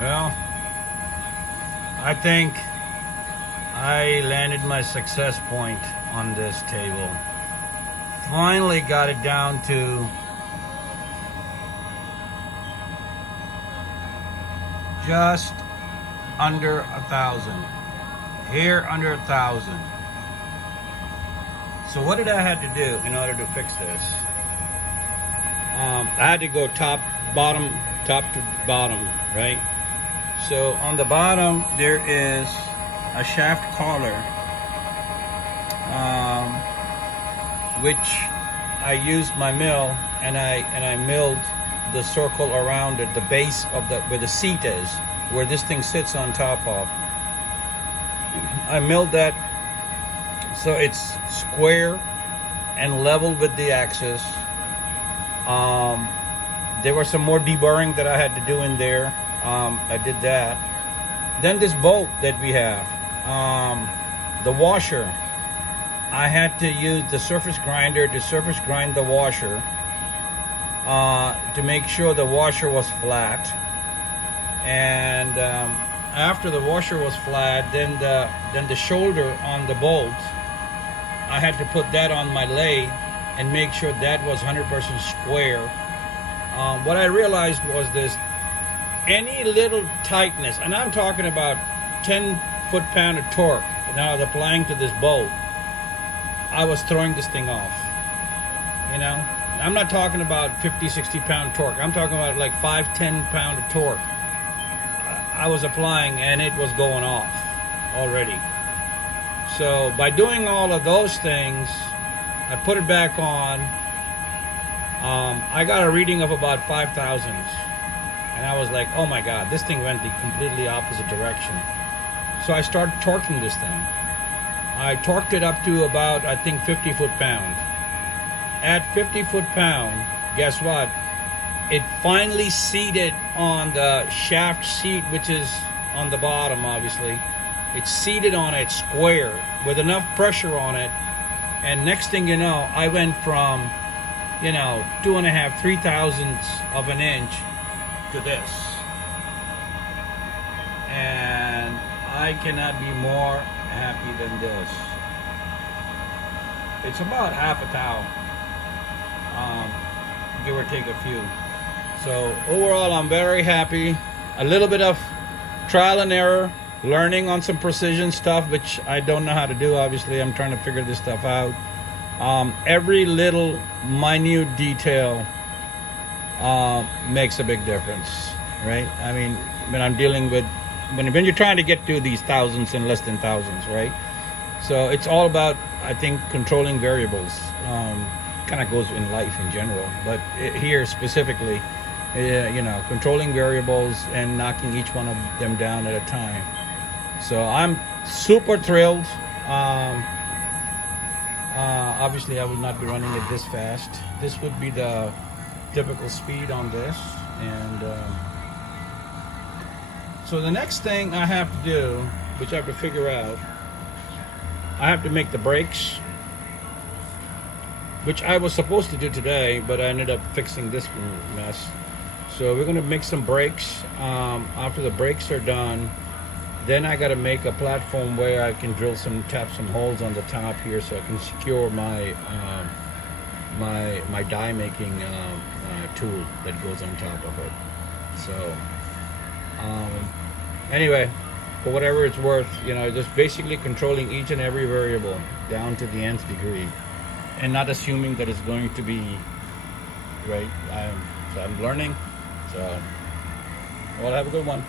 Well, I think I landed my success point on this table. Finally got it down to just under 1,000. Here under 1,000. So what did I have to do in order to fix this? I had to go top to bottom, right? So on the bottom there is a shaft collar, which I used my mill and I milled the circle around at the base of where the seat is, where this thing sits on top of. I milled that so it's square and level with the axis. There was some more deburring that I had to do in there. I did that. Then this bolt that we have, the washer, I had to use the surface grinder to surface grind the washer to make sure the washer was flat. And after the washer was flat, then the shoulder on the bolt, I had to put that on my lathe and make sure that was 100% square. What I realized was this: any little tightness, and I'm talking about 10 foot-pound of torque that I was applying to this bolt, I was throwing this thing off. You know, I'm not talking about 50, 60-pound torque. I'm talking about like 5, 10 pound of torque. I was applying and it was going off already. So by doing all of those things, I put it back on. I got a reading of about 5 thousandths. And I was like, oh my God, this thing went the completely opposite direction. So I started torquing this thing. I torqued it up to about, I think, 50 foot-pound. At 50 foot-pound, guess what? It finally seated on the shaft seat, which is on the bottom, obviously. It's seated on it square with enough pressure on it. And next thing you know, I went from, 2.5, 3 thousandths of an inch to this. And I cannot be more happy than this. It's about half a thou, give or take a few. So overall, I'm very happy. A little bit of trial and error, learning on some precision stuff, which I don't know how to do. Obviously, I'm trying to figure this stuff out. Every little minute detail makes a big difference, right? I mean, when I'm dealing with, when you're trying to get to these thousands and less than thousands, right? So it's all about, I think, controlling variables. Kind of goes in life in general, but here specifically, controlling variables and knocking each one of them down at a time. So I'm super thrilled. Obviously, I will not be running it this fast. This would be the typical speed on this. And so the next thing I have to do, which I have to figure out, I have to make the brakes, which I was supposed to do today, but I ended up fixing this mess. So we're gonna make some brakes. After the brakes are done, then I gotta make a platform where I can tap some holes on the top here so I can secure my my die making tool that goes on top of it. So anyway, for whatever it's worth, just basically controlling each and every variable down to the nth degree and not assuming that it's going to be right. I'm learning. So, well, have a good one.